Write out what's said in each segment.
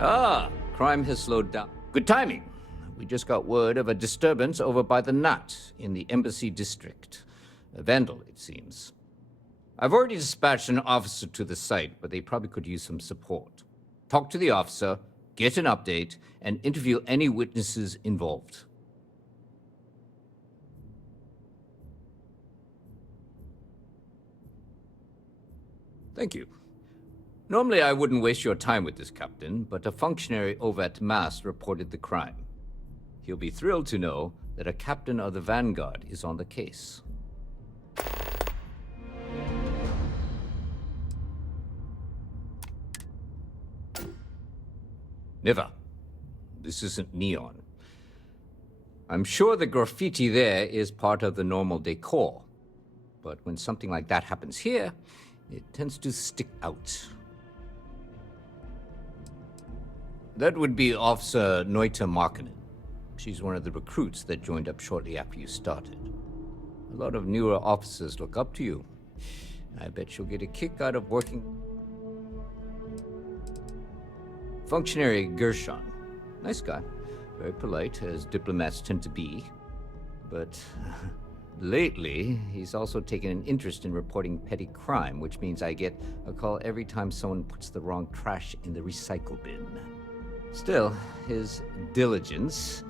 Ah, crime has slowed down. Good timing. We just got word of a disturbance over by the Nut in the Embassy District. A vandal, it seems. I've already dispatched an officer to the site, but they probably could use some support. Talk to the officer, get an update, and interview any witnesses involved. Thank you. Normally I wouldn't waste your time with this, Captain, but a functionary over at Mast reported the crime. He'll be thrilled to know that a captain of the Vanguard is on the case. Never. This isn't neon. I'm sure the graffiti there is part of the normal decor, but when something like that happens here, it tends to stick out. That would be Officer Noita Markkinen. She's one of the recruits that joined up shortly after you started. A lot of newer officers look up to you. I bet she'll get a kick out of working. Functionary Gershon. Nice guy. Very polite, as diplomats tend to be. But lately, he's also taken an interest in reporting petty crime, which means I get a call every time someone puts the wrong trash in the recycle bin. Still, his diligence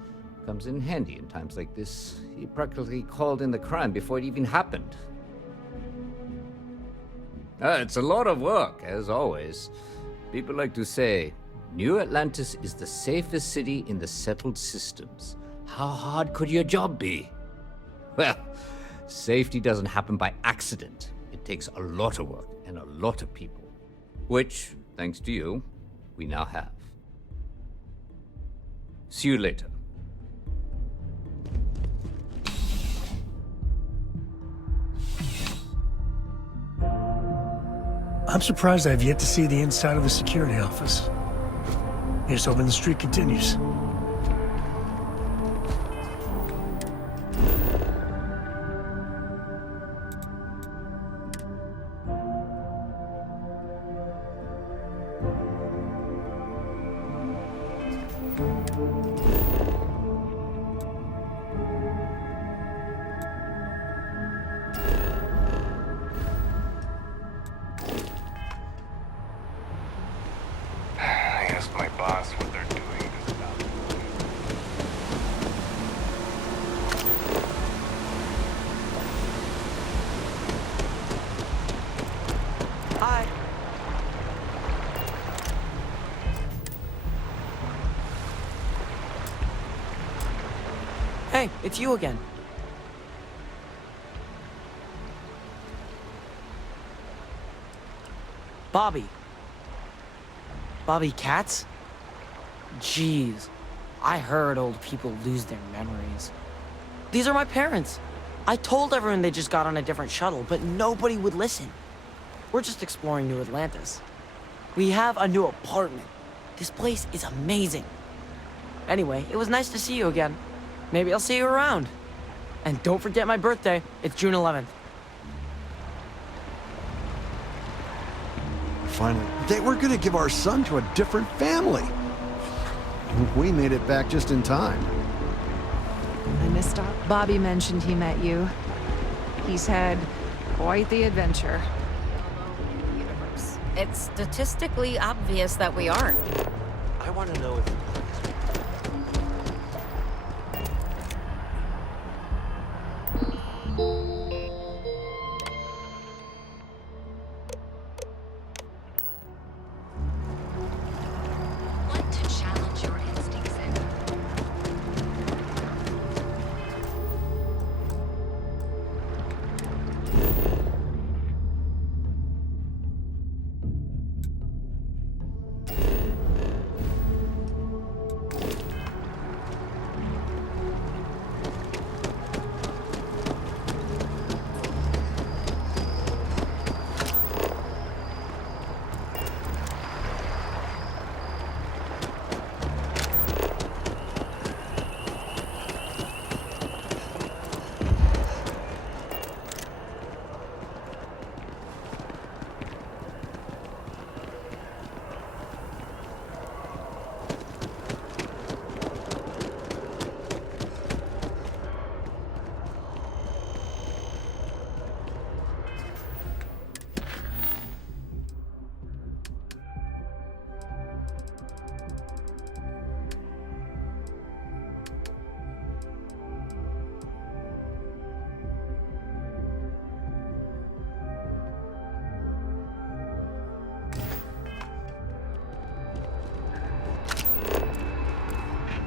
comes in handy in times like this. He practically called in the crime before it even happened. It's a lot of work, as always. People like to say, New Atlantis is the safest city in the settled systems. How hard could your job be? Well, safety doesn't happen by accident. It takes a lot of work and a lot of people. Which, thanks to you, we now have. See you later. I'm surprised I've yet to see the inside of the security office. Here's hoping the streak continues. Hey, it's you again. Bobby. Bobby Katz? Jeez. I heard old people lose their memories. These are my parents. I told everyone they just got on a different shuttle, but nobody would listen. We're just exploring New Atlantis. We have a new apartment. This place is amazing. Anyway, it was nice to see you again. Maybe I'll see you around. And don't forget my birthday. It's June 11th. Finally, they were gonna give our son to a different family. We made it back just in time. I missed out. Bobby mentioned he met you. He's had quite the adventure. Universe. It's statistically obvious that we aren't. I want to know if... Want to challenge your instincts, Ed?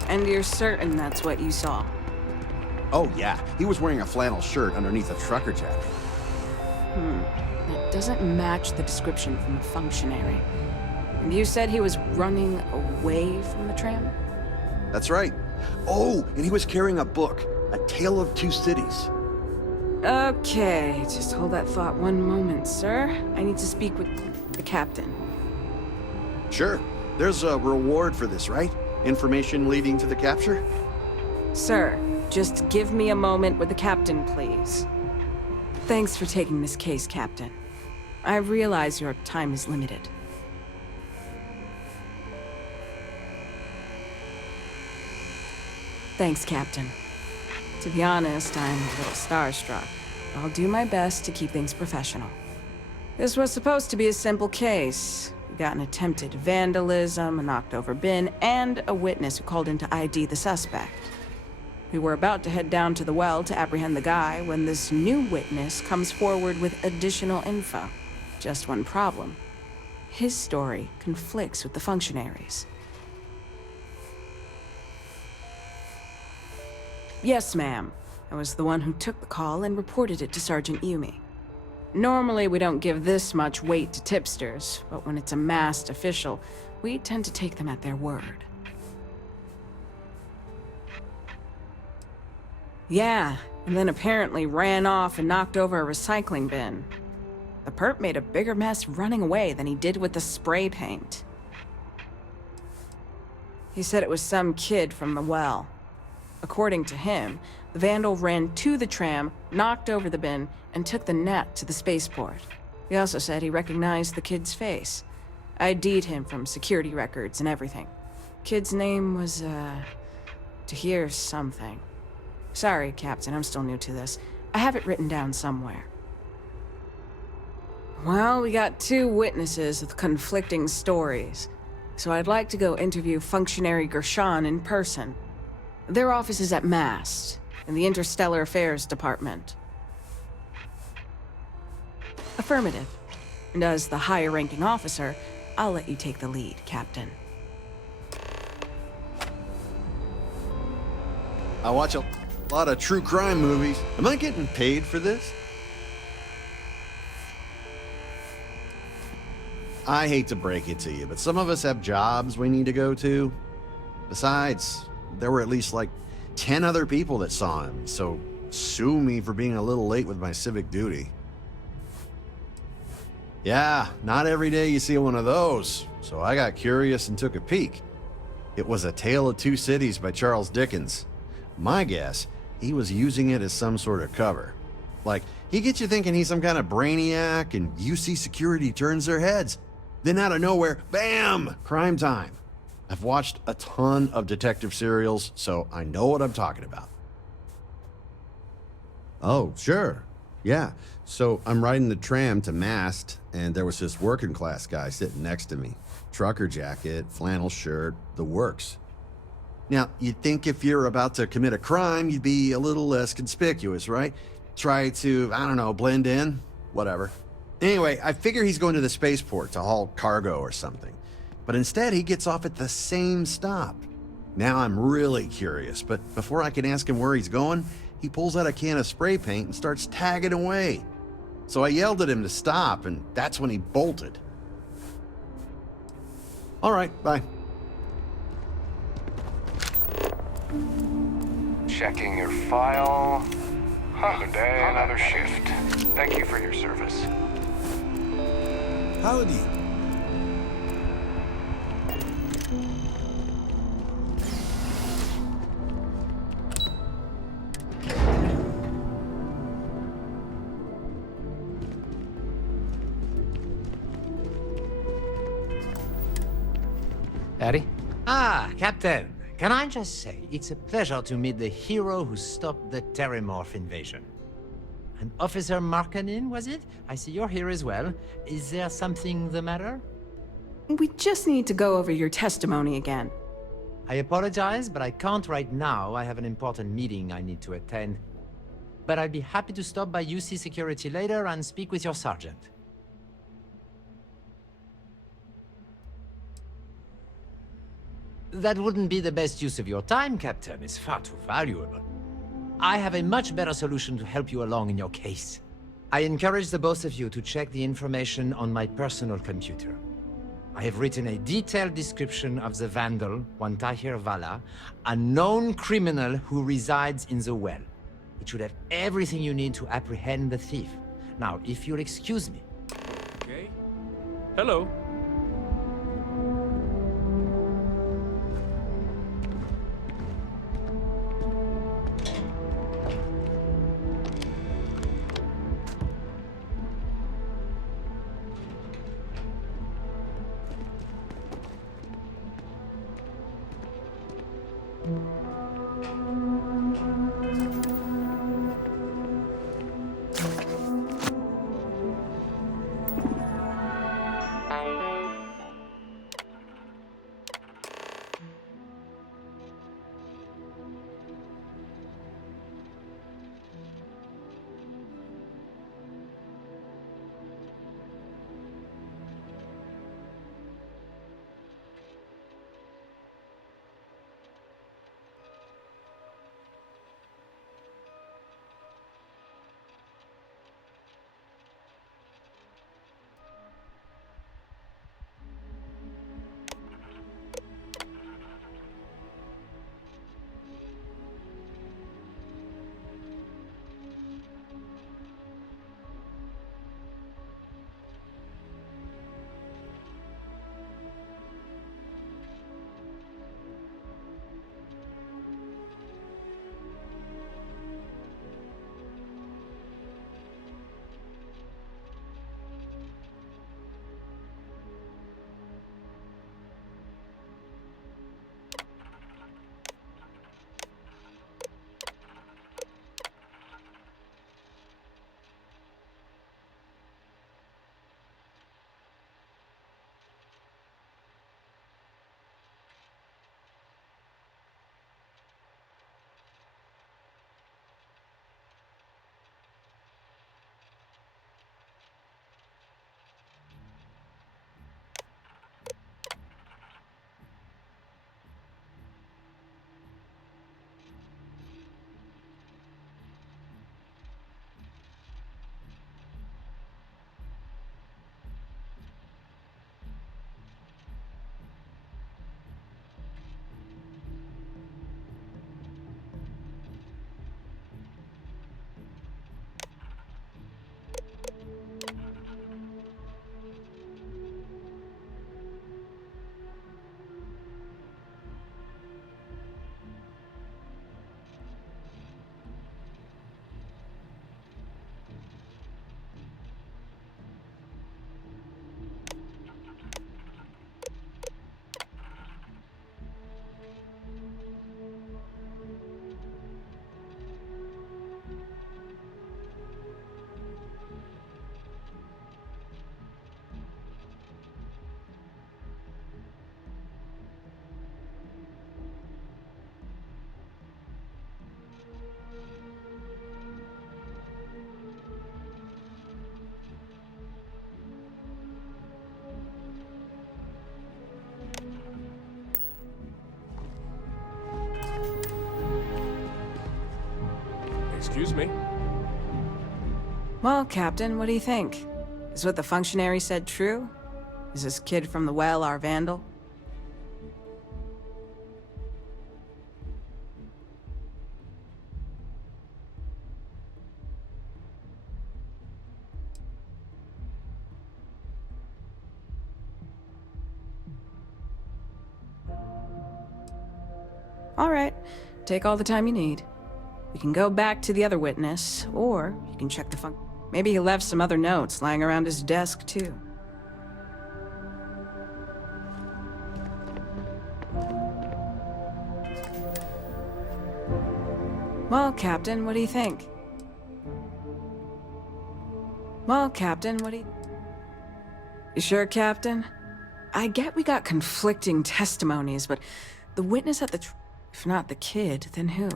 And you're certain that's what you saw? Oh, yeah. He was wearing a flannel shirt underneath a trucker jacket. That doesn't match the description from the functionary. And you said he was running away from the tram? That's right. Oh, and he was carrying a book, A Tale of Two Cities. Okay, just hold that thought one moment, sir. I need to speak with the captain. Sure. There's a reward for this, right? Information leading to the capture? Sir, just give me a moment with the captain, please. Thanks for taking this case, Captain. I realize your time is limited. Thanks, Captain. To be honest, I'm a little starstruck. I'll do my best to keep things professional. This was supposed to be a simple case. We got an attempted vandalism, a knocked-over bin, and a witness who called in to ID the suspect. We were about to head down to the well to apprehend the guy when this new witness comes forward with additional info. Just one problem. His story conflicts with the functionaries. Yes, ma'am. I was the one who took the call and reported it to Sergeant Yumi. Normally, we don't give this much weight to tipsters, but when it's a masked official, we tend to take them at their word. Yeah, and then apparently ran off and knocked over a recycling bin. The perp made a bigger mess running away than he did with the spray paint. He said it was some kid from the well. According to him, the vandal ran to the tram, knocked over the bin, and took the net to the spaceport. He also said he recognized the kid's face. ID'd him from security records and everything. Kid's name was, Tahir something. Sorry, Captain, I'm still new to this. I have it written down somewhere. Well, we got two witnesses with conflicting stories, so I'd like to go interview Functionary Gershon in person. Their office is at MAST, in the Interstellar Affairs Department. Affirmative. And as the higher-ranking officer, I'll let you take the lead, Captain. I watch a lot of true crime movies. Am I getting paid for this? I hate to break it to you, but some of us have jobs we need to go to. Besides, there were at least like 10 other people that saw him, so sue me for being a little late with my civic duty. Yeah, not every day you see one of those, so I got curious and took a peek. It was A Tale of Two Cities by Charles Dickens. My guess, he was using it as some sort of cover. Like, he gets you thinking he's some kind of brainiac, and UC security turns their heads. Then out of nowhere, bam! Crime time. I've watched a ton of detective serials, so I know what I'm talking about. Oh, sure. Yeah. So I'm riding the tram to Mast, and there was this working class guy sitting next to me. Trucker jacket, flannel shirt, the works. Now, you'd think if you're about to commit a crime, you'd be a little less conspicuous, right? Try to, I don't know, blend in, whatever. Anyway, I figure he's going to the spaceport to haul cargo or something. But instead, he gets off at the same stop. Now I'm really curious, but before I can ask him where he's going, he pulls out a can of spray paint and starts tagging away. So I yelled at him to stop, and that's when he bolted. All right, bye. Checking your file. Another day, another shift. Thank you for your service. Howdy. Addy? Ah, Captain. Can I just say, it's a pleasure to meet the hero who stopped the Terramorph invasion. And Officer Markkanen, was it? I see you're here as well. Is there something the matter? We just need to go over your testimony again. I apologize, but I can't right now. I have an important meeting I need to attend. But I'd be happy to stop by UC Security later and speak with your sergeant. That wouldn't be the best use of your time, Captain. It's far too valuable. I have a much better solution to help you along in your case. I encourage the both of you to check the information on my personal computer. I have written a detailed description of the vandal, Wantahir Vala, a known criminal who resides in the well. It should have everything you need to apprehend the thief. Now, if you'll excuse me. Okay. Hello. Excuse me? Well, Captain, what do you think? Is what the functionary said true? Is this kid from the well our vandal? All right, take all the time you need. We can go back to the other witness, or you can check the Maybe he left some other notes lying around his desk, too. Well, Captain, what do you think? Well, Captain, what do you... You sure, Captain? I get we got conflicting testimonies, but the witness at the if not the kid, then who?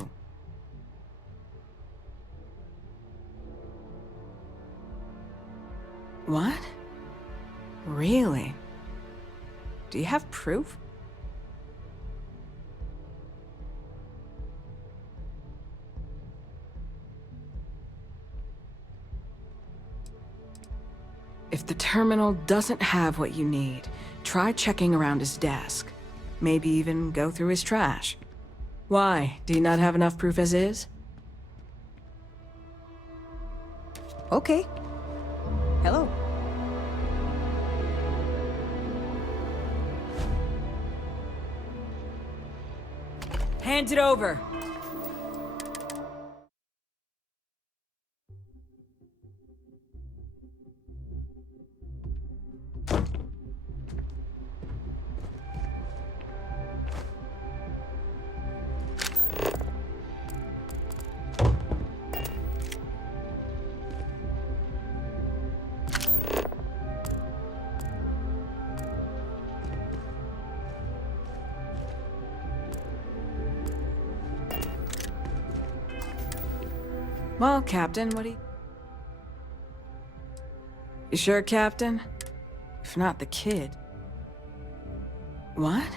What? Really? Do you have proof? If the terminal doesn't have what you need, try checking around his desk. Maybe even go through his trash. Why? Do you not have enough proof as is? Okay. Hello. Hand it over! Well, Captain, what do you... You sure, Captain? If not, the kid. What?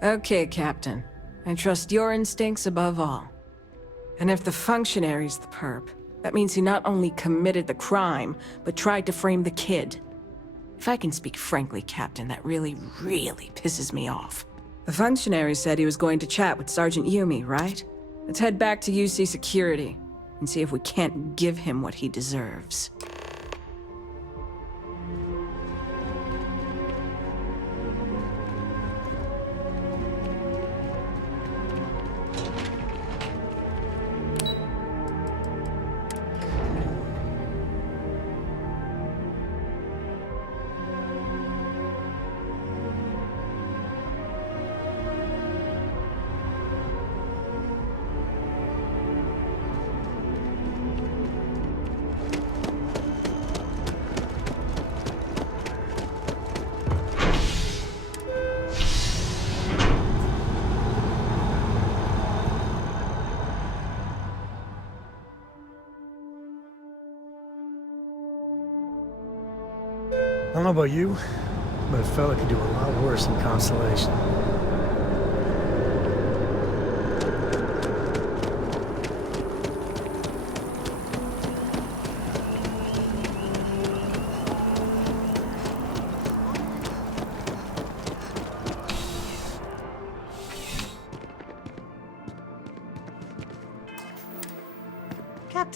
Okay, Captain. I trust your instincts above all. And if the functionary's the perp, that means he not only committed the crime, but tried to frame the kid. If I can speak frankly, Captain, that really pisses me off. The functionary said he was going to chat with Sergeant Yumi, right? Let's head back to UC Security and see if we can't give him what he deserves. I don't know about you, but a fella could do a lot worse in Constellation.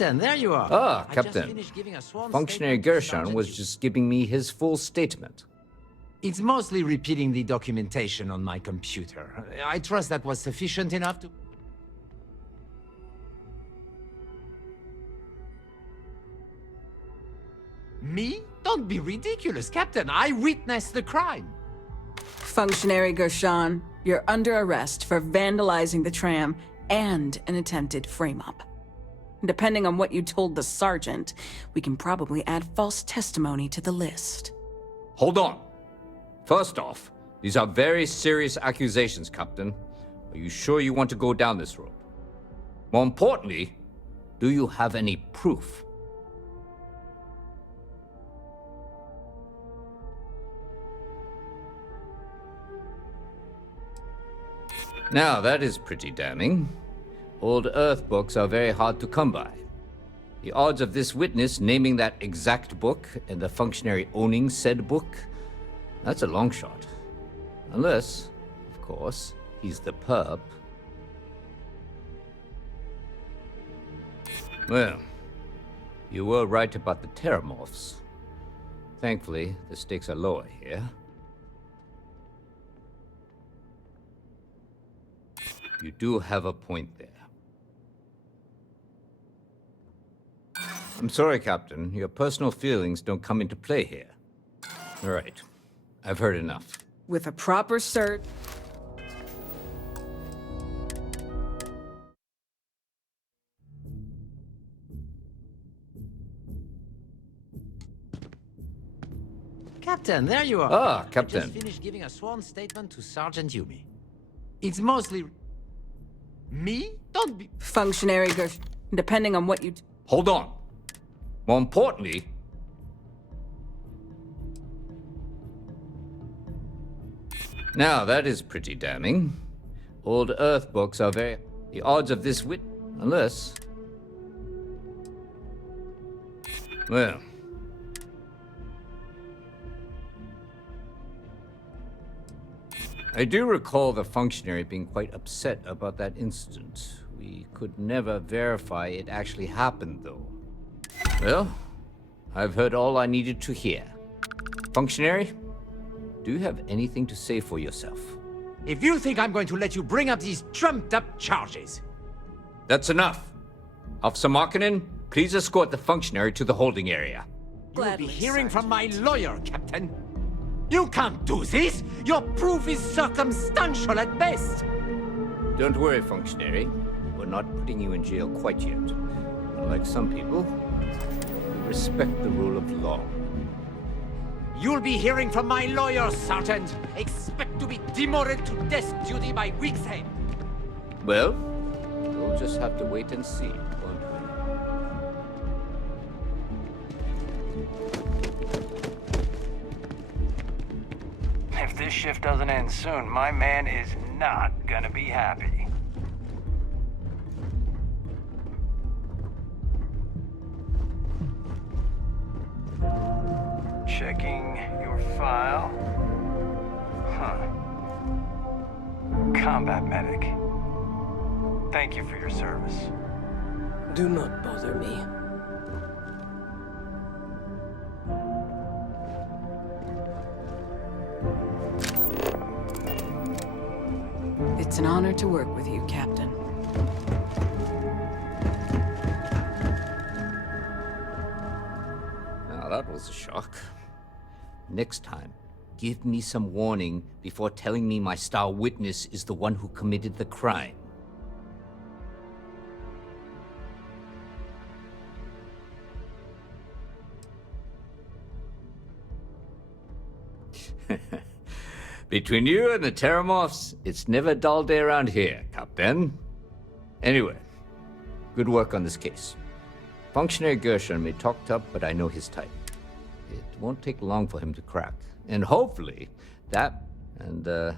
Captain, there you are. Ah, I just Captain. finished giving a sworn Functionary statement to Gershon Sergeant was Yu. just giving me his full statement. It's mostly repeating the documentation on my computer. I trust that was sufficient enough to... Me? Don't be ridiculous, Captain. I witnessed the crime. Functionary Gershon, you're under arrest for vandalizing the tram and an attempted frame-up. Depending on what you told the sergeant, we can probably add false testimony to the list. Hold on. First off, these are very serious accusations, Captain. Are you sure you want to go down this road? More importantly, do you have any proof? Now, that is pretty damning. Old Earth books are very hard to come by. The odds of this witness naming that exact book and the functionary owning said book, that's a long shot. Unless, of course, he's the perp. Well, you were right about the terramorphs. Thankfully, the stakes are lower here. You do have a point there. I'm sorry, Captain. Your personal feelings don't come into play here. All right. I've heard enough. With a proper cert... Captain, there you are. Ah, I Captain. just finished giving a sworn statement to Sergeant Yumi. It's mostly... Me? Don't be... Functionary Gershon, depending on what you... Hold on. More importantly... Now, that is pretty damning. Old Earth books are very... The odds of this unless... Well, I do recall the functionary being quite upset about that incident. We could never verify it actually happened, though. Well, I've heard all I needed to hear. Functionary, do you have anything to say for yourself? If you think I'm going to let you bring up these trumped-up charges... That's enough. Officer Markinen, please escort the functionary to the holding area. You'll be hearing from my lawyer, Captain. You can't do this! Your proof is circumstantial at best! Don't worry, functionary. We're not putting you in jail quite yet. Unlike some people, we respect the rule of law. You'll be hearing from my lawyer, Sergeant. Expect to be demoted to desk duty by week's end. Well, we'll just have to wait and see, won't we? If this shift doesn't end soon, my man is not gonna be happy. Checking your file. Huh. Combat medic. Thank you for your service. Do not bother me. It's an honor to work with you, Captain. Now that was a shock. Next time, give me some warning before telling me my star witness is the one who committed the crime. Between you and the Terramorphs, it's never a dull day around here, Captain. Anyway, good work on this case. Functionary Gershon may talk tough, but I know his type. It won't take long for him to crack. And hopefully, that... And,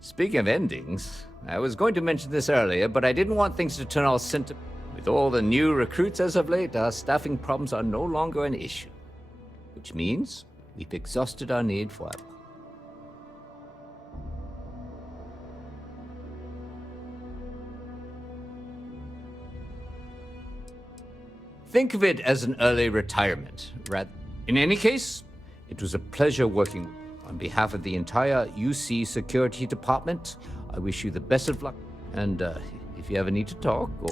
speaking of endings, I was going to mention this earlier, but I didn't want things to turn all sentimental. With all the new recruits as of late, our staffing problems are no longer an issue. Which means we've exhausted our need for a... Think of it as an early retirement, rather. In any case, it was a pleasure working. On behalf of the entire UC Security Department, I wish you the best of luck. And if you ever need to talk or...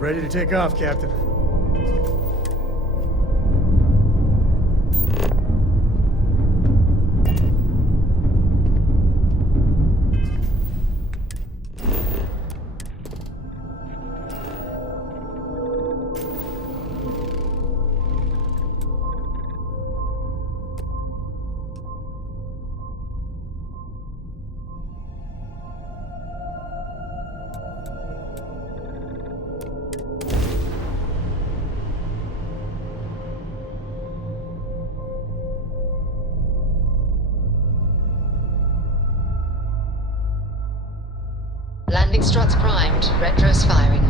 Ready to take off, Captain. Landing struts primed. Retros firing.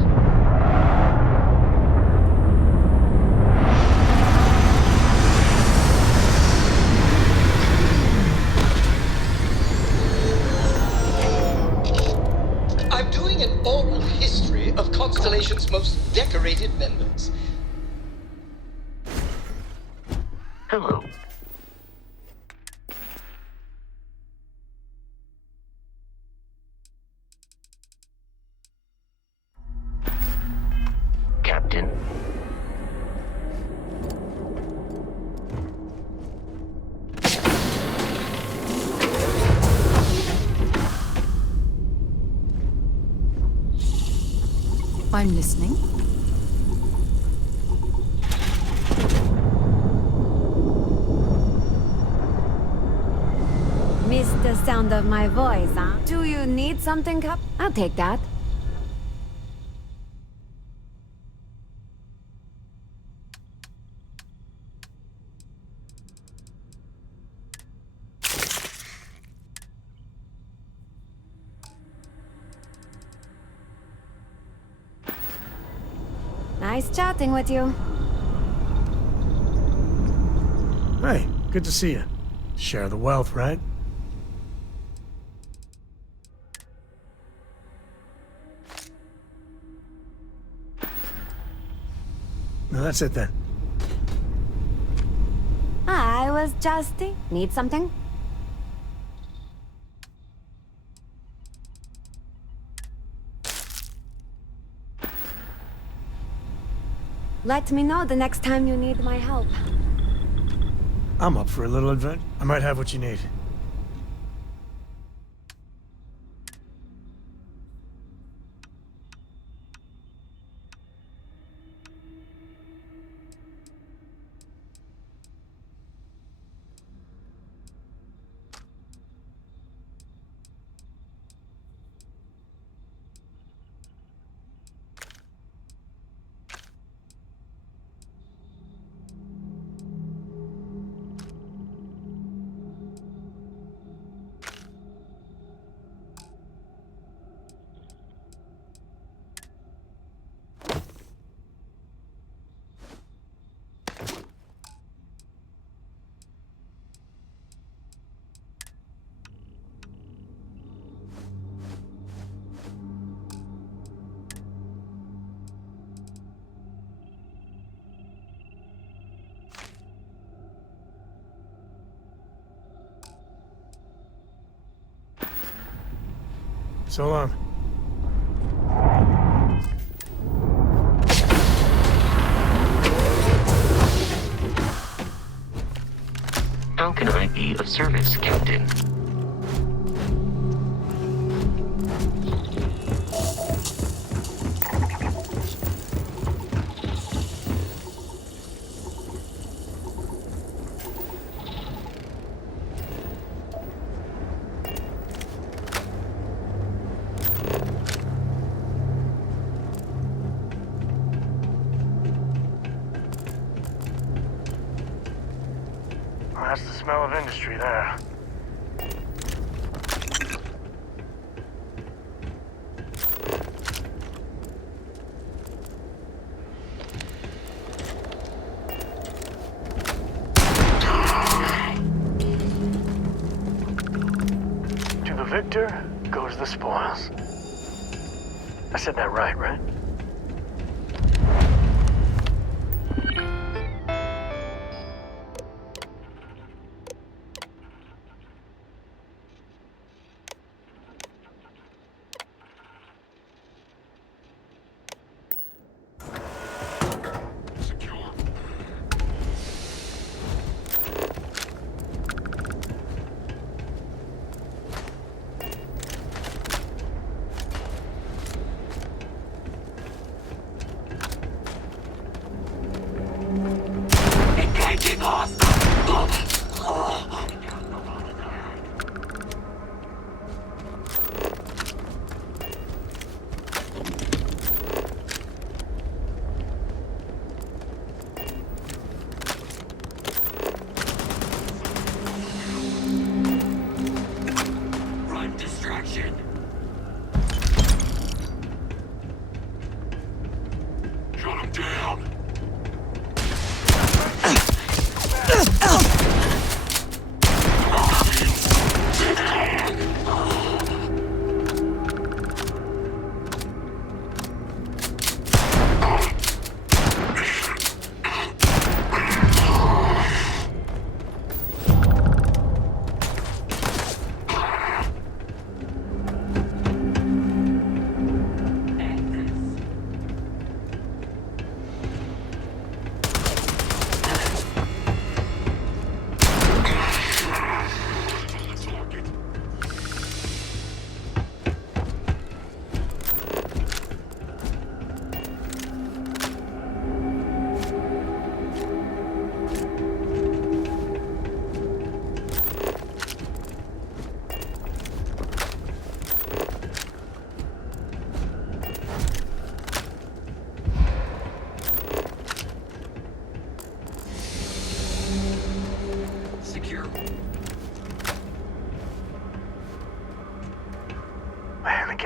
I'm doing an oral history of Constellation's most decorated members. Hello. Captain. I'm listening. Missed the sound of my voice, huh? Do you need something, Cap? I'll take that. Nice chatting with you. Hey, good to see you. Share the wealth, right? No, that's it then. I was just... Need something? Let me know the next time you need my help. I'm up for a little adventure. I might have what you need. So long. How can I be of service, Captain? That's the smell of industry there. To the victor goes the spoils. I said that right?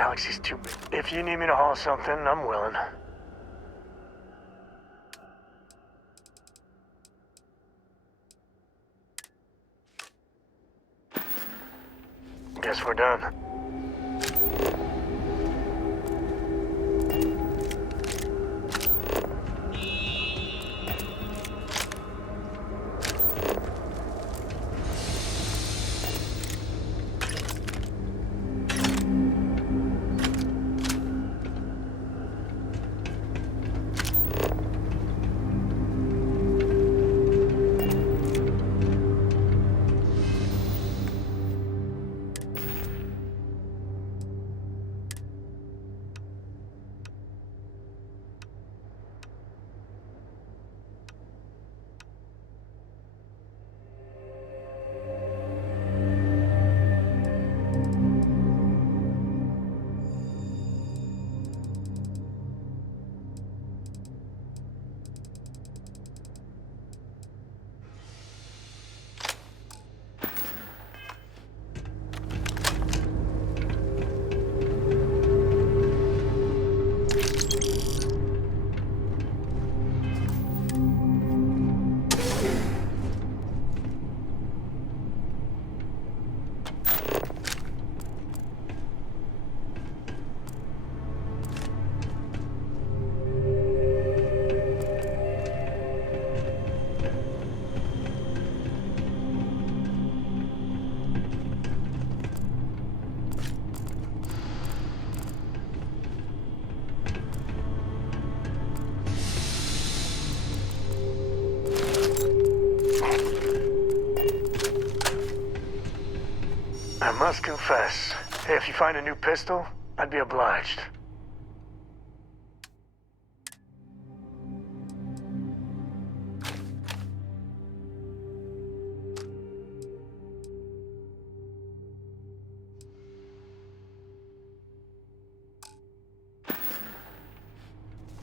galaxy's too big. If you need me to haul something, I'm willing. Guess we're done. I must confess, if you find a new pistol, I'd be obliged.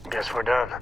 Guess we're done.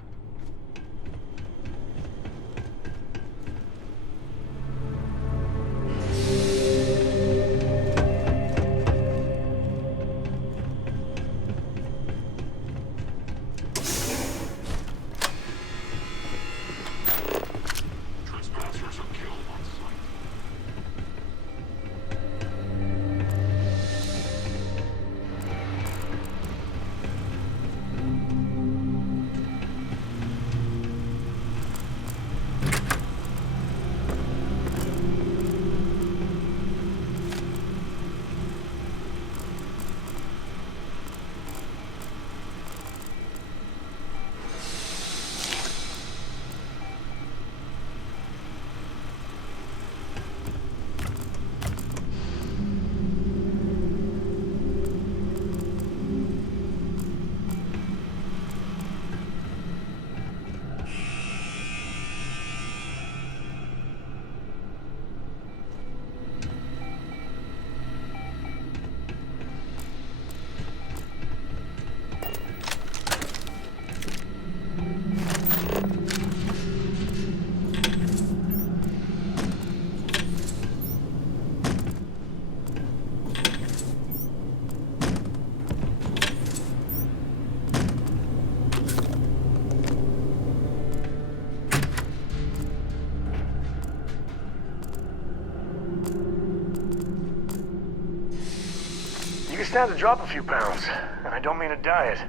You stand to drop a few pounds, and I don't mean a diet.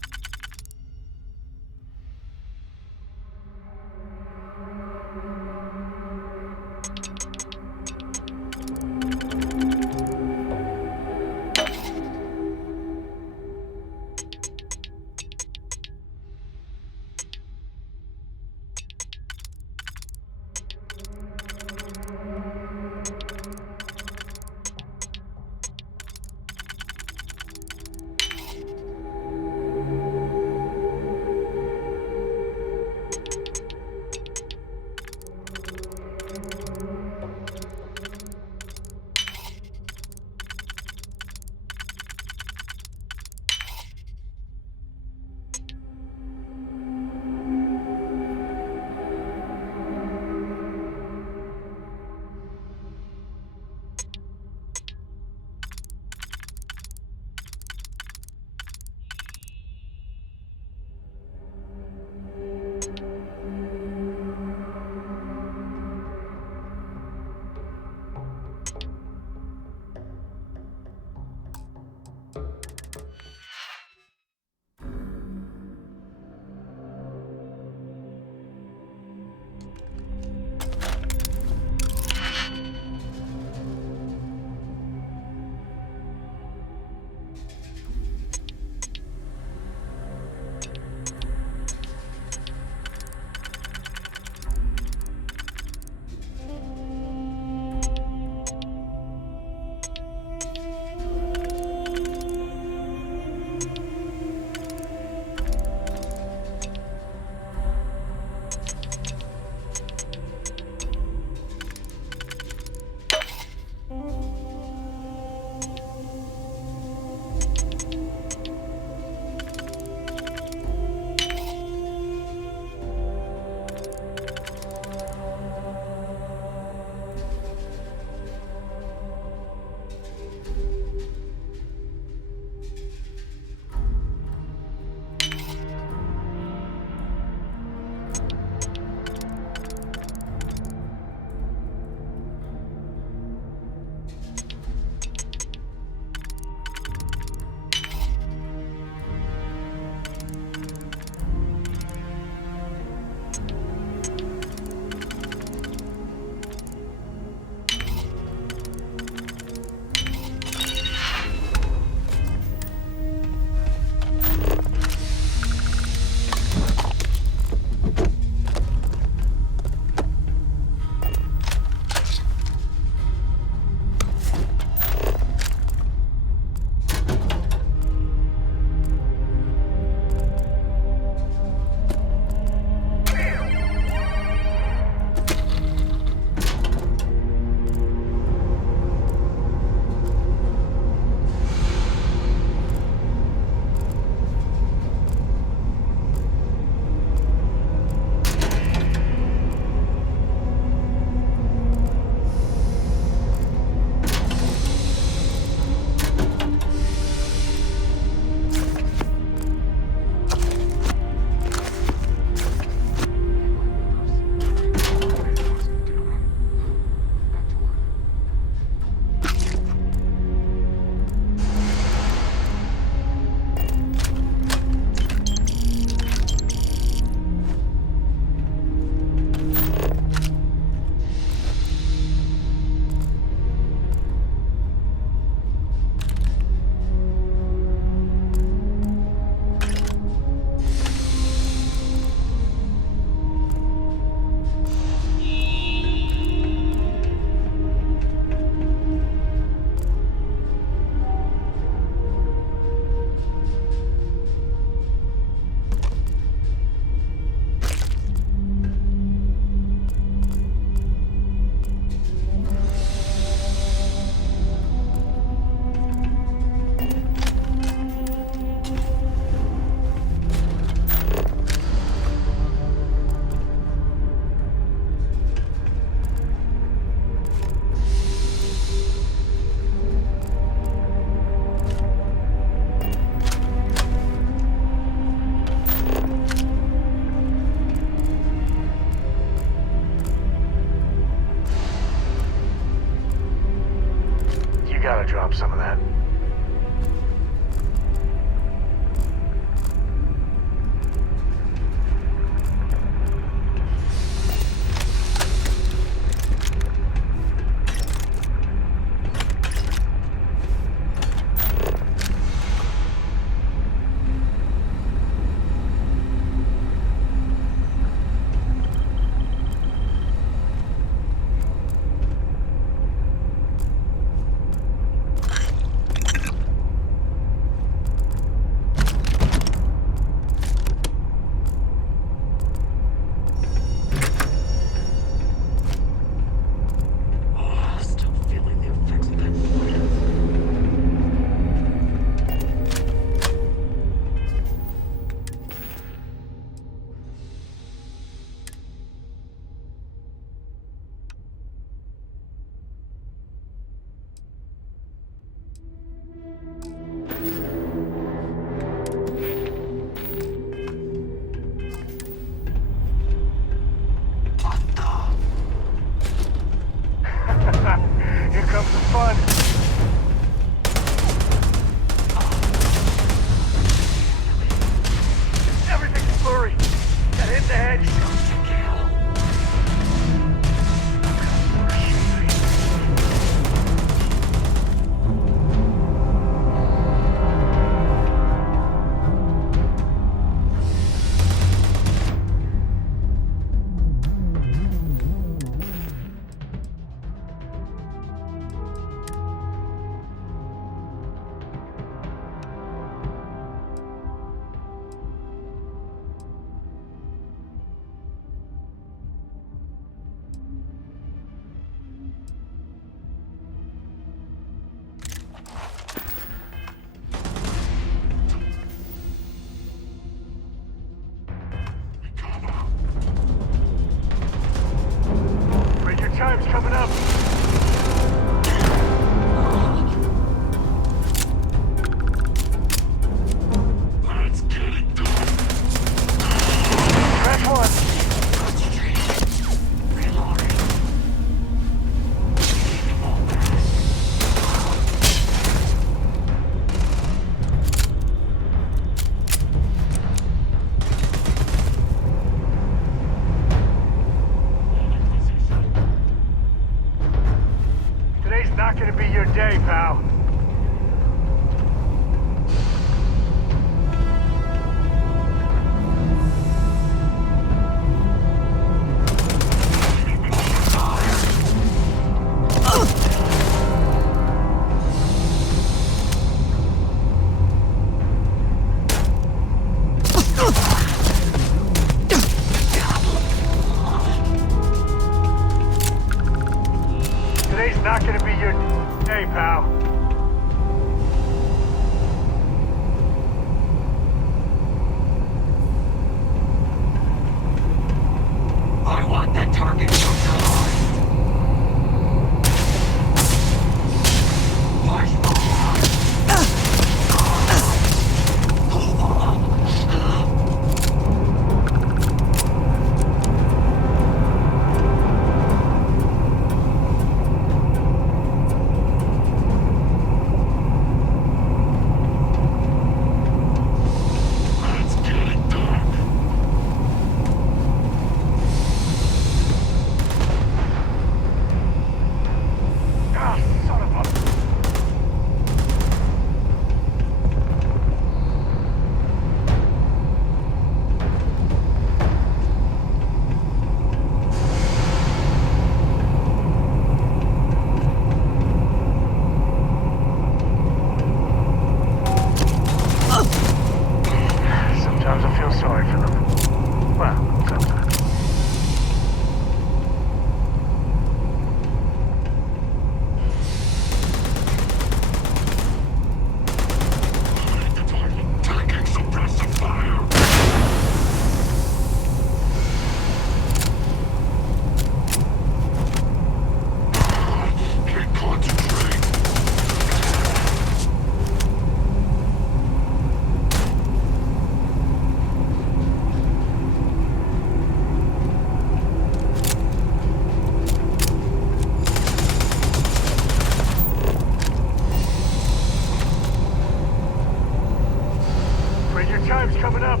Truck's coming up.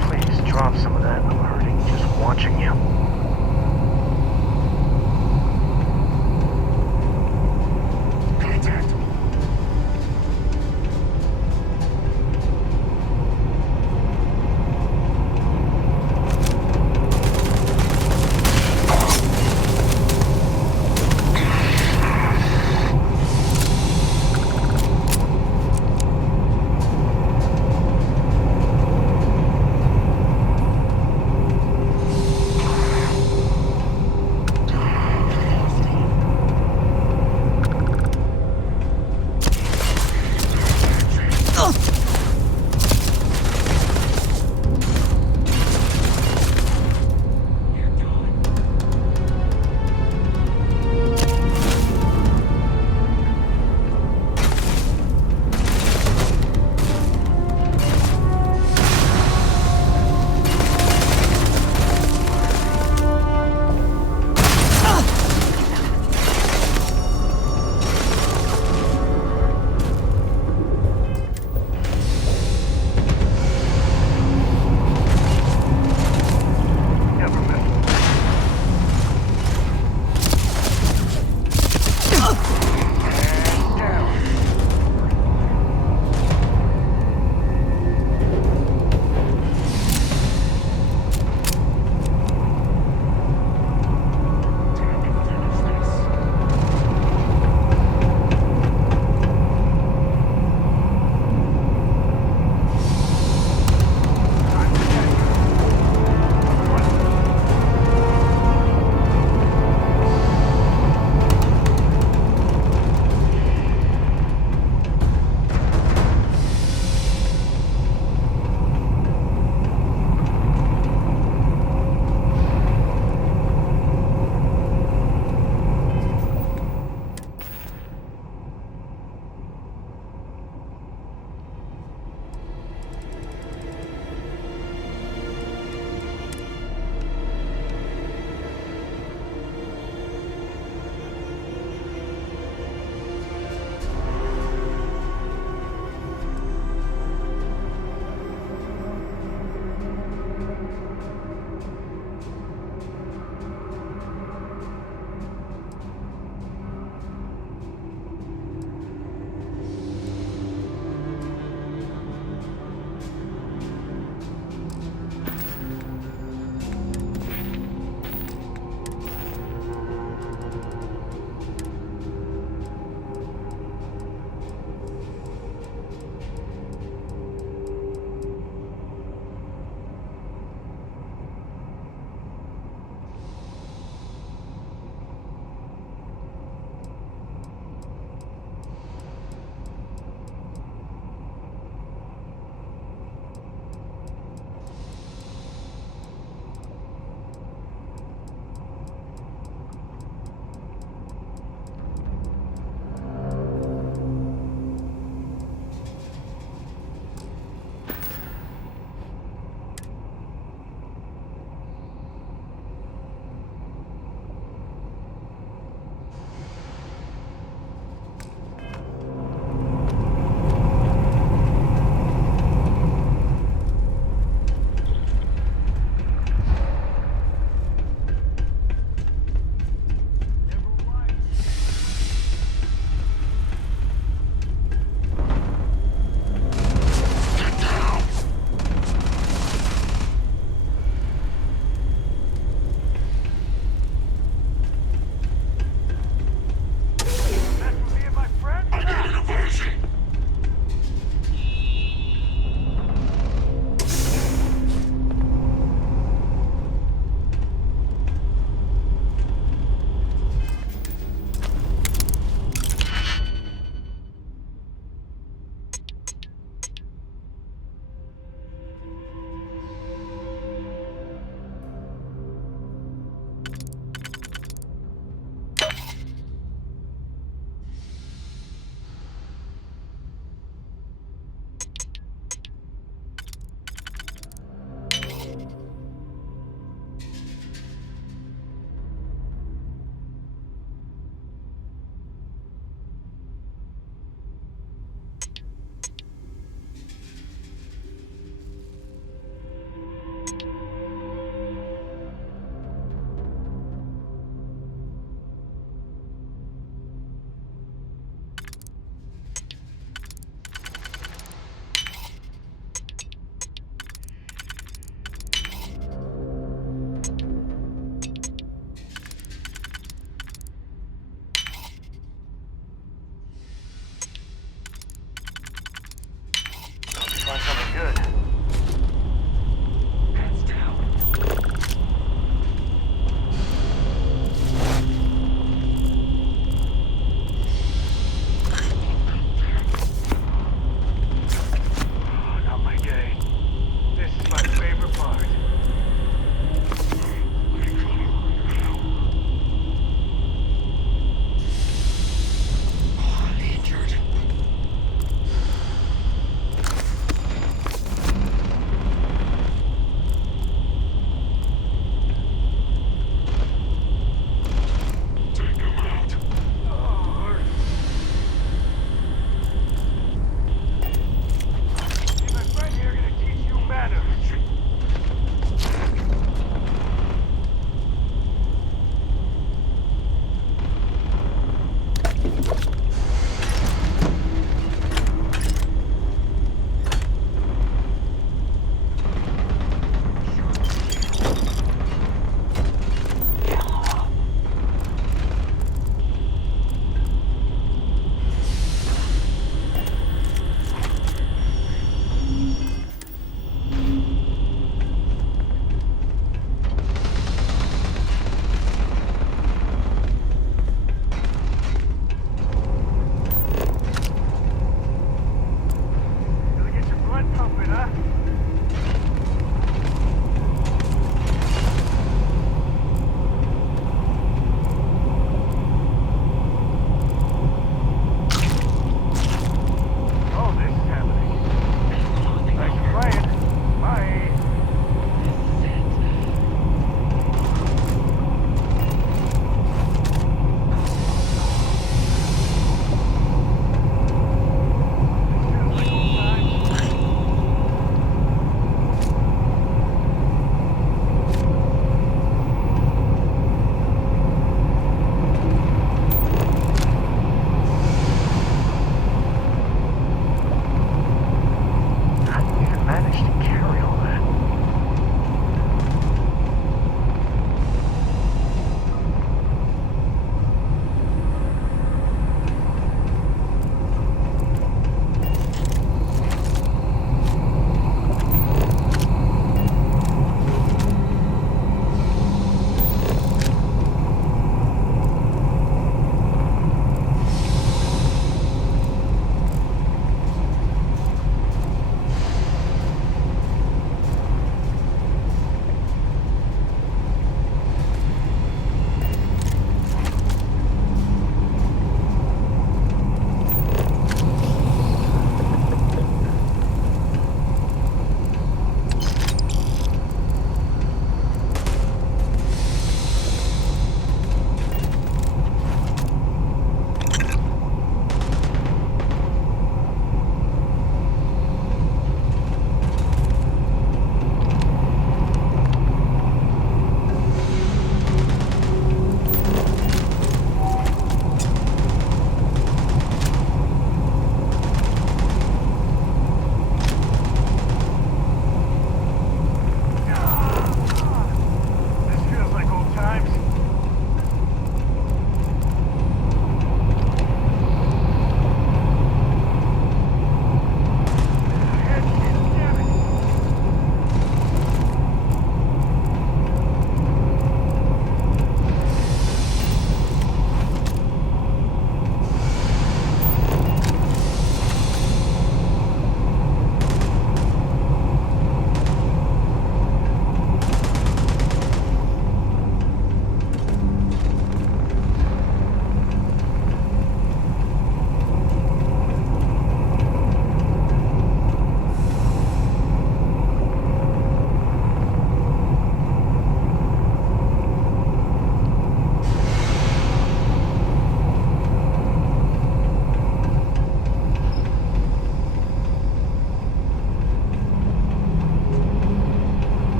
Please drop some of that. I'm hurting just watching you.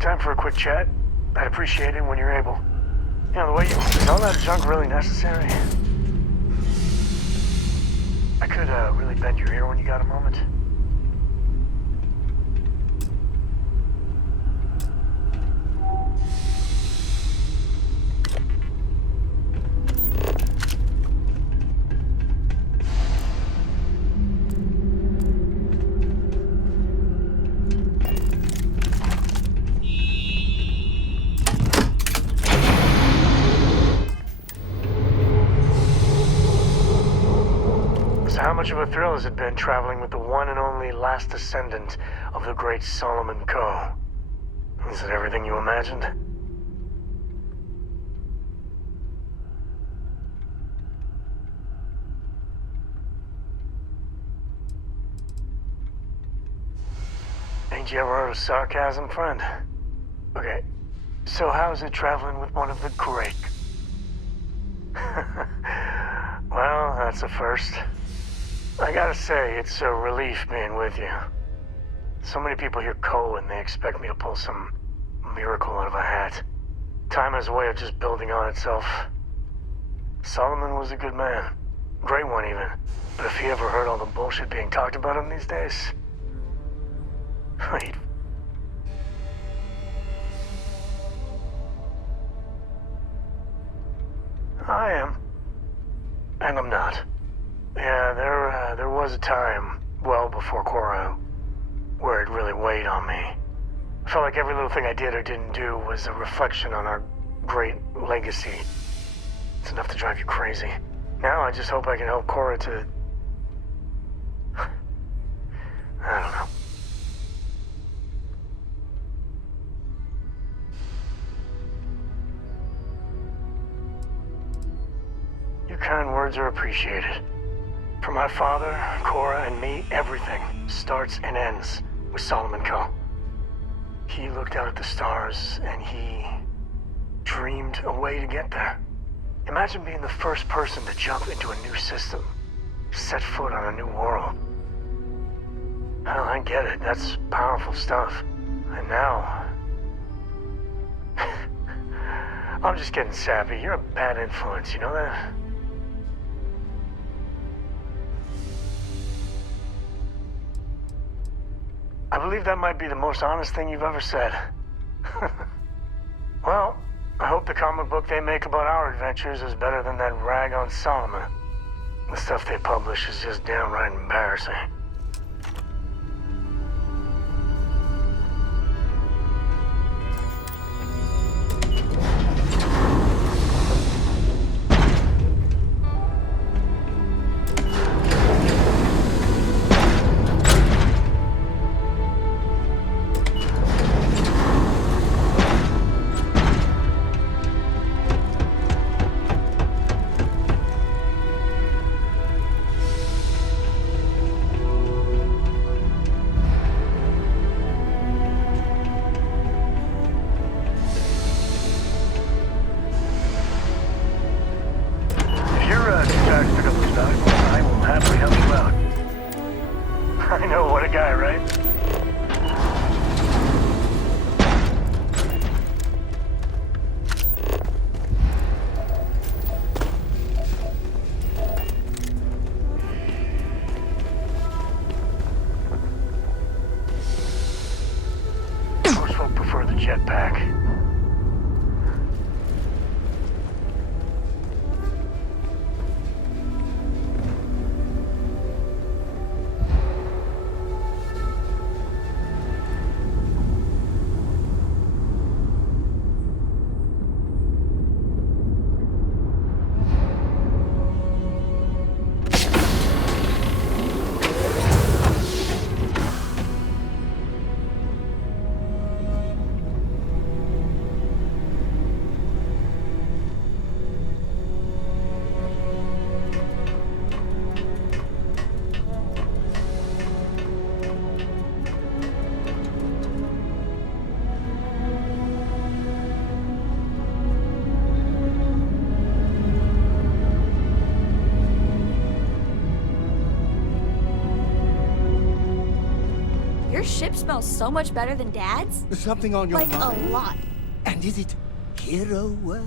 got time for a quick chat? I'd appreciate it when you're able. You know, the way you... Is all that junk really necessary? I could, really bend your ear when you got a moment. How much of a thrill has it been traveling with the one and only last descendant of the great Solomon Coe? Is it everything you imagined? Ain't you ever heard of sarcasm, friend? Okay, so how's it traveling with one of the great? Well, that's a first. I gotta say, it's a relief being with you. So many people hear Cole and they expect me to pull some miracle out of a hat. Time has a way of just building on itself. Solomon was a good man. Great one, even. But if he ever heard all the bullshit being talked about him these days... Wait. I am. And I'm not. Yeah, there was a time, well before Cora, where it really weighed on me. I felt like every little thing I did or didn't do was a reflection on our great legacy. It's enough to drive you crazy. Now I just hope I can help Cora to... I don't know. Your kind words are appreciated. For my father, Cora, and me, everything starts and ends with Solomon Coe. He looked out at the stars, and he dreamed a way to get there. Imagine being the first person to jump into a new system, set foot on a new world. Hell, I get it. That's powerful stuff. And now... I'm just getting sappy. You're a bad influence, you know that? I believe that might be the most honest thing you've ever said. Well, I hope the comic book they make about our adventures is better than that rag on Solomon. The stuff they publish is just downright embarrassing. Your ship smells so much better than Dad's? Something on your like, mind? a lot. And is it hero work?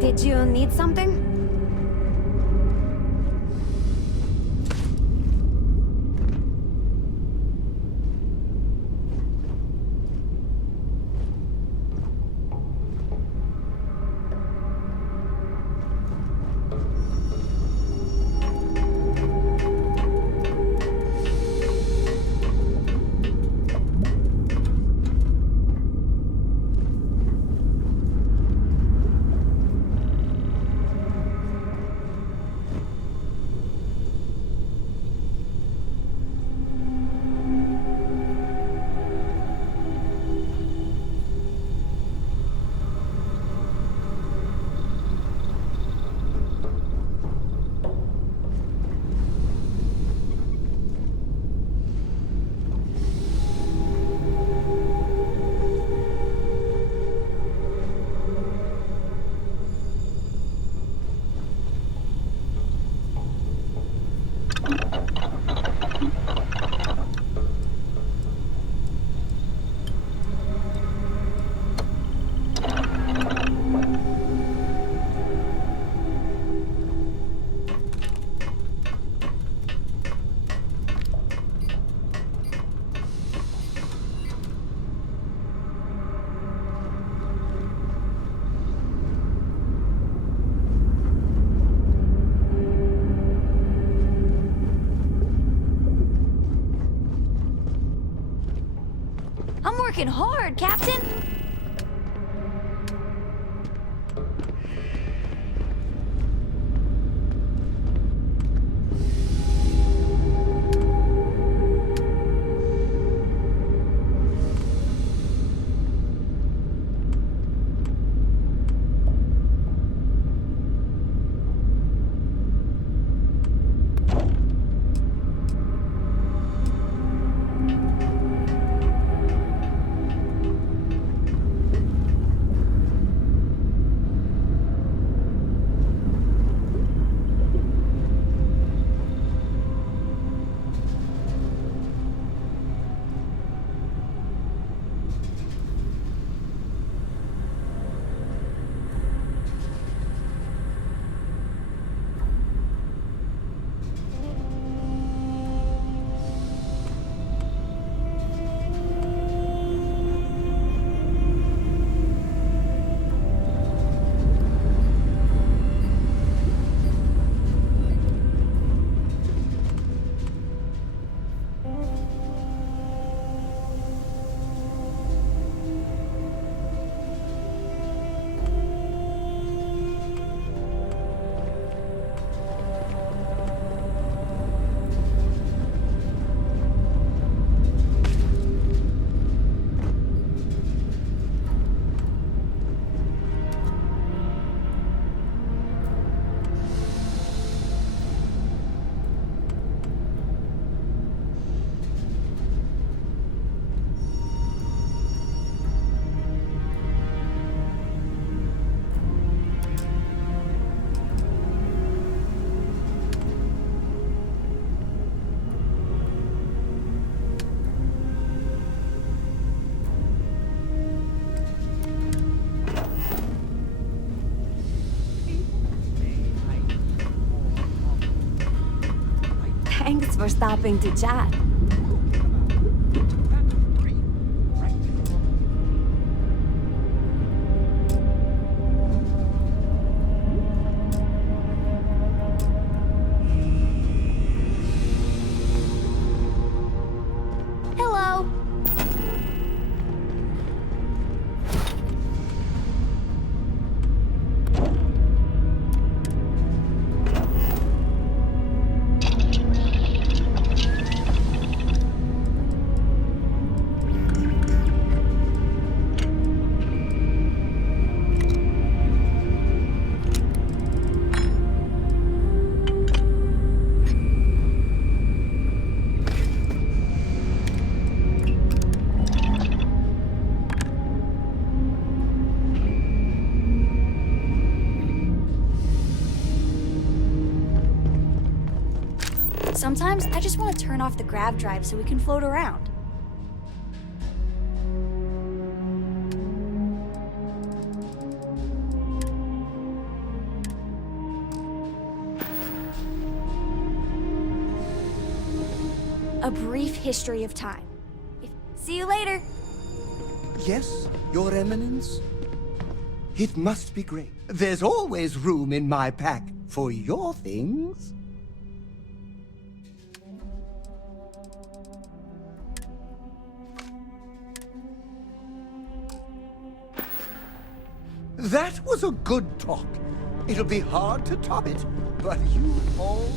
Did you need something? I'm working hard, Captain. Thanks for stopping to chat. Sometimes I just want to turn off the grav drive so we can float around. A brief history of time. See you later. Yes, Your Eminence? It must be great. There's always room in my pack for your things. That was a good talk. It'll be hard to top it, but you always...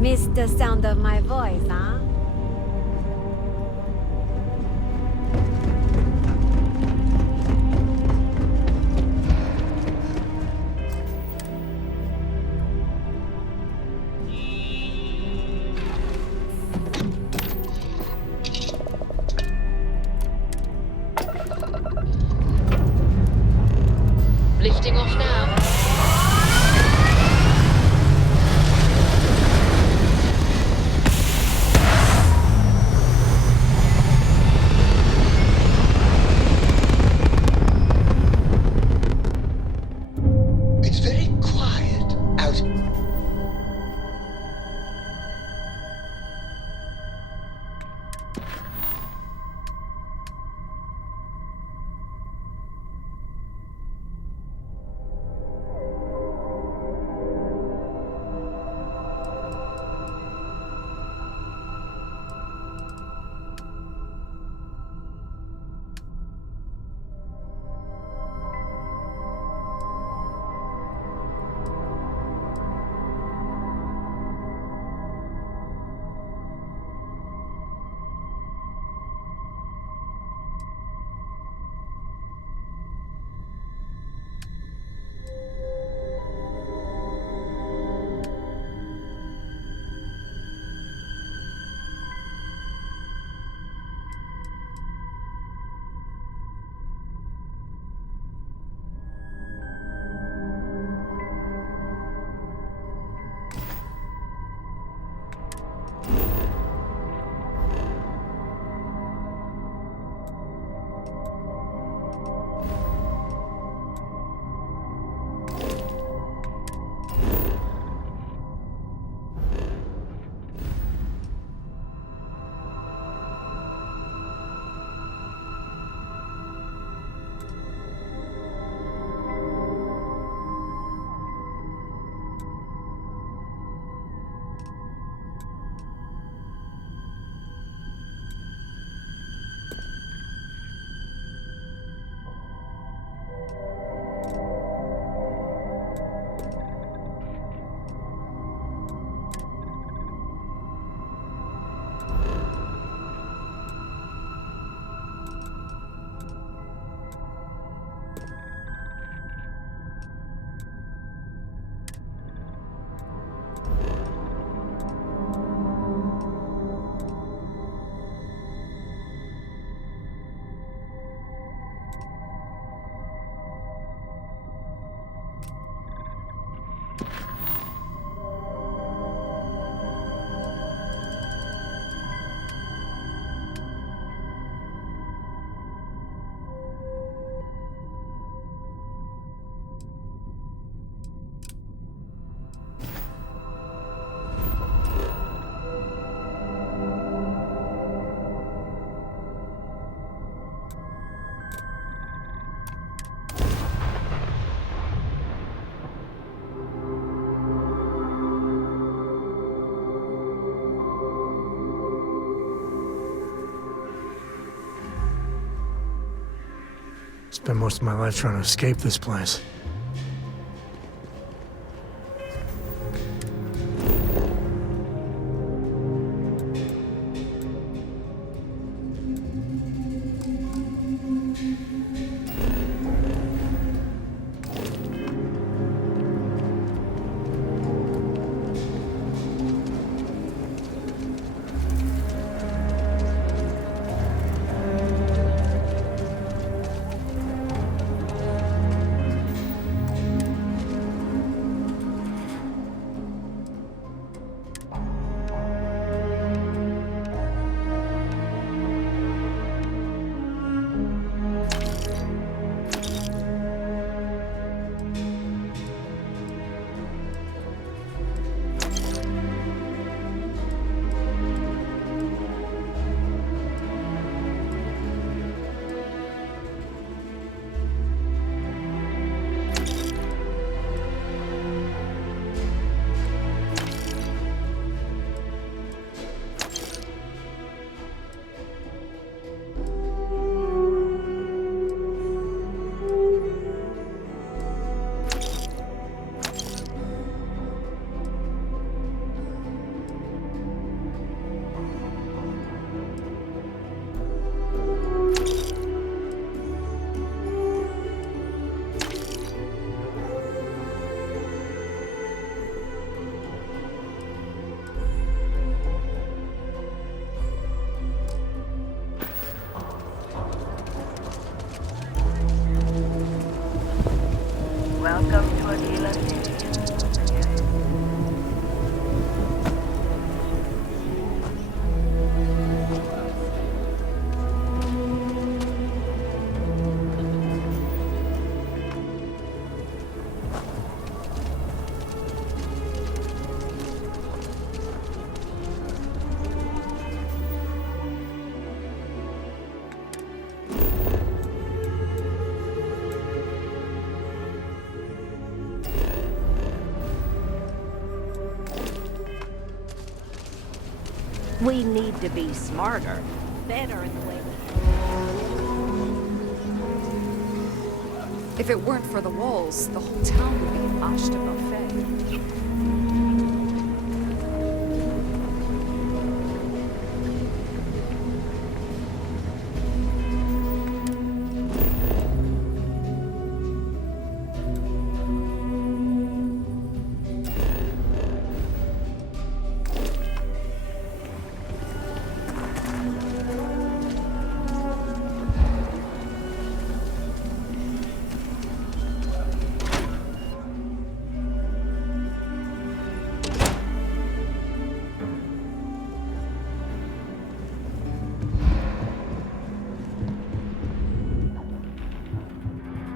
Miss the sound of my voice, huh? Lifting off now. It's very quiet out. Spent most of my life trying to escape this place. We need to be smarter, better in the way we... If it weren't for the walls, the whole town would be an Ashta buffet.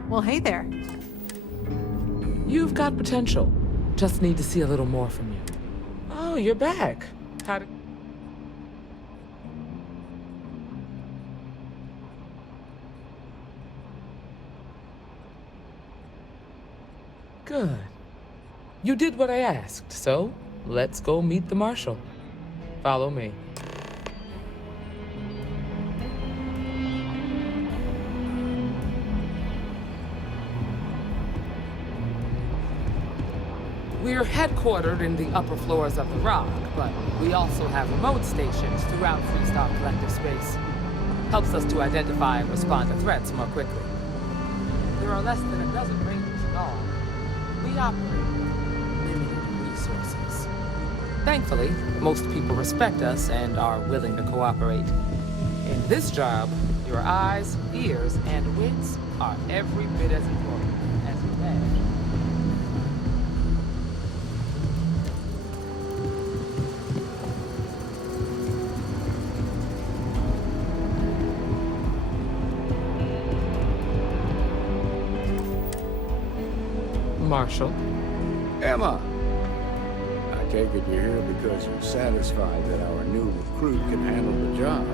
Well, hey there. You've got potential. Just need to see a little more from you. Oh, you're back. How'd it... Good. You did what I asked, so let's go meet the marshal. Follow me. We're headquartered in the upper floors of the Rock, but we also have remote stations throughout Freestar Collective space. Helps us to identify and respond to threats more quickly. There are less than a dozen rangers in all. We operate with limited resources. Thankfully, most people respect us and are willing to cooperate. In this job, your eyes, ears, and wits are every bit as important as your badge. Marshal. Emma! I take it you're here because you're satisfied that our new recruit can handle the job.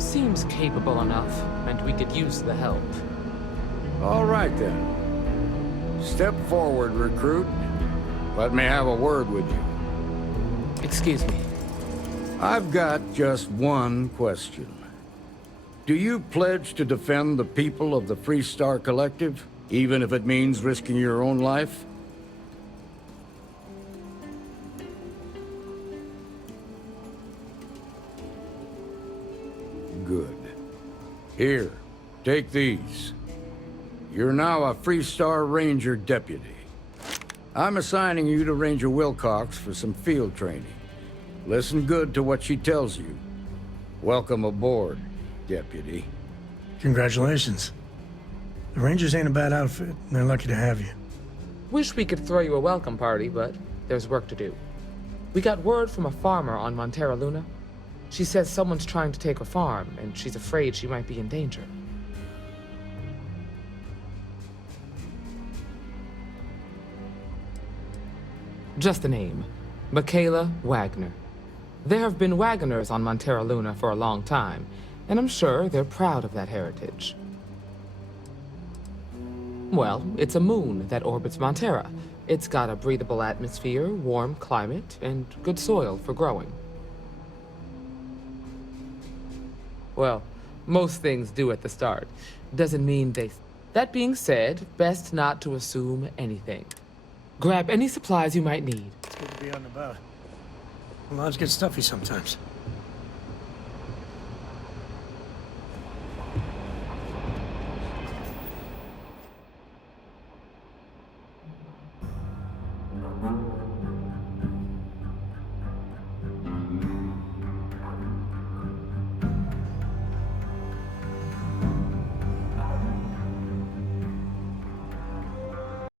Seems capable enough, and we could use the help. All right, then. Step forward, recruit. Let me have a word with you. Excuse me. I've got just one question. Do you pledge to defend the people of the Freestar Collective? Even if it means risking your own life? Good. Here, take these. You're now a Freestar Ranger deputy. I'm assigning you to Ranger Wilcox for some field training. Listen good to what she tells you. Welcome aboard, deputy. Congratulations. The Rangers ain't a bad outfit, and they're lucky to have you. Wish we could throw you a welcome party, but there's work to do. We got word from a farmer on Montera Luna. She says someone's trying to take her farm, and she's afraid she might be in danger. Just a name. Michaela Wagner. There have been Wagoners on Montera Luna for a long time, and I'm sure they're proud of that heritage. Well, it's a moon that orbits Montera. It's got a breathable atmosphere, warm climate, and good soil for growing. Well, most things do at the start. Doesn't mean they... That being said, best not to assume anything. Grab any supplies you might need. It's good to be out and about. Lives get stuffy sometimes.